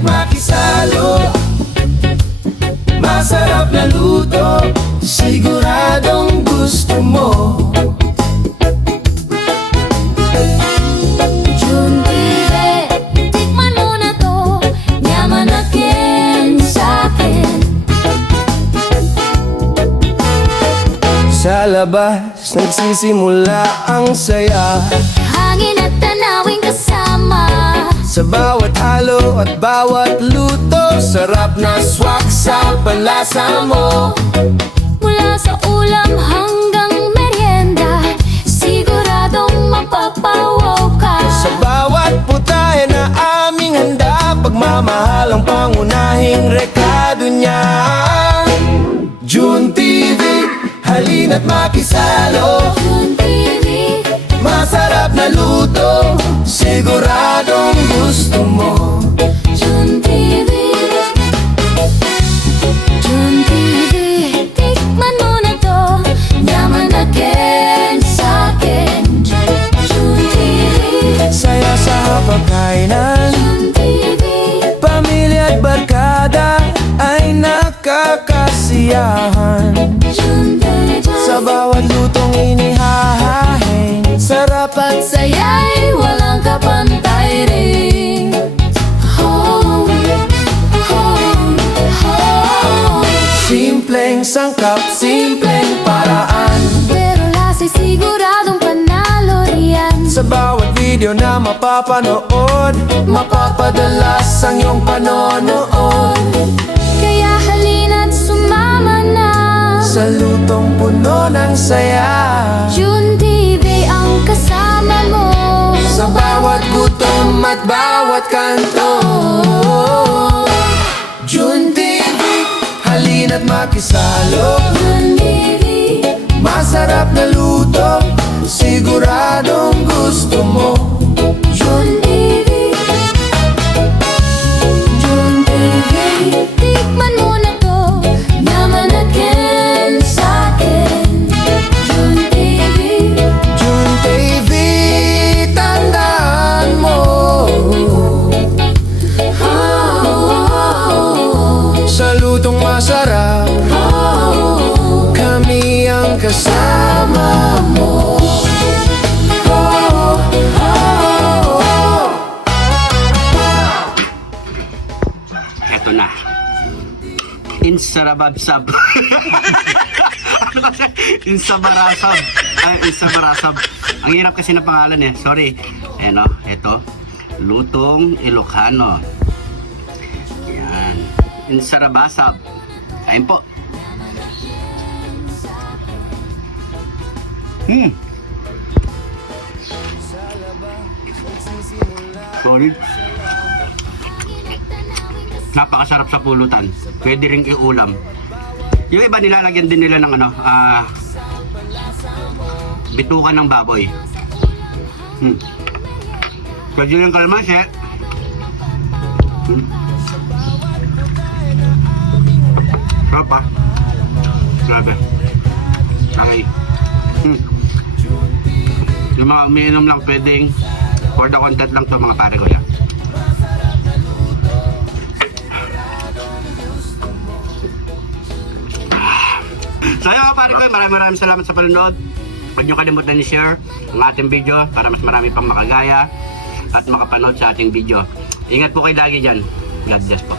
halina't makisalo. Masarap na luto, siguradong gusto mo. June TV, tikman mo na to, yaman na kin sa'kin. Sa labas, nagsisimula ang saya. Hangin at tanawing kasama. Sa bawat halo at bawat luto, sarap na swak sa panlasa mo. Mula sa ulam hanggang merienda, siguradong mapapawaw ka. Sa bawat putahe na aming handa, pagmamahal ang pangunahing rekado niya. June TV, halina't makisalo. June TV, Masarap na luto, siguradong gusto mo. June TV, June TV, tikman mo na to, yaman na kin sa'kin. June TV, Saya sa hapagkainan, June TV, pamilya at barkada ay nakakasiyahan. June TV, Sa bawat lutong inihahahing, sarap at saya'y walang kapantay rin. Home, home, home. simpleng sangkap, simpleng paraan. Pero lasa'y siguradong panalo riyan. Sa bawat video na mapapanood, mapapadalas ang iyong panonood. Kaya halina't sumama na. Sa lutong puno ng saya, June TV ang kasama mo. sa bawat gutom at bawat kanto. June TV, halina't makisalo. June TV, Masarap na luto, siguradong gusto mo. June TV, June TV, tikman mo na to, yaman na kin sa'kin. June TV, June TV, tandaan mo, sa lutong masarap, kami ang kasama mo. Eto na. Insarababsab. Ano kasi? Insabarasab. Insabarasab. Ang hirap kasi ng pangalan eh. Sorry. Ano, eto. Lutong Ilocano. Yan. Insarabasab. Kain po. Sorry. Napakasarap sa pulutan. Pwede ring iulam. Yung iba nilalagyan din nila ng bitukan ng baboy. Pwede yung kalmase. Sarap ah. Grabe. Okay. Yung mga umiinom lang pwedeng for the content lang to mga pare ko yan. So yun pare ko, maraming salamat sa panonood. Huwag nyo kalimutan i-share ang ating video para mas marami pang makagaya at makapanood sa ating video. Ingat po kayo lagi dyan. God bless po.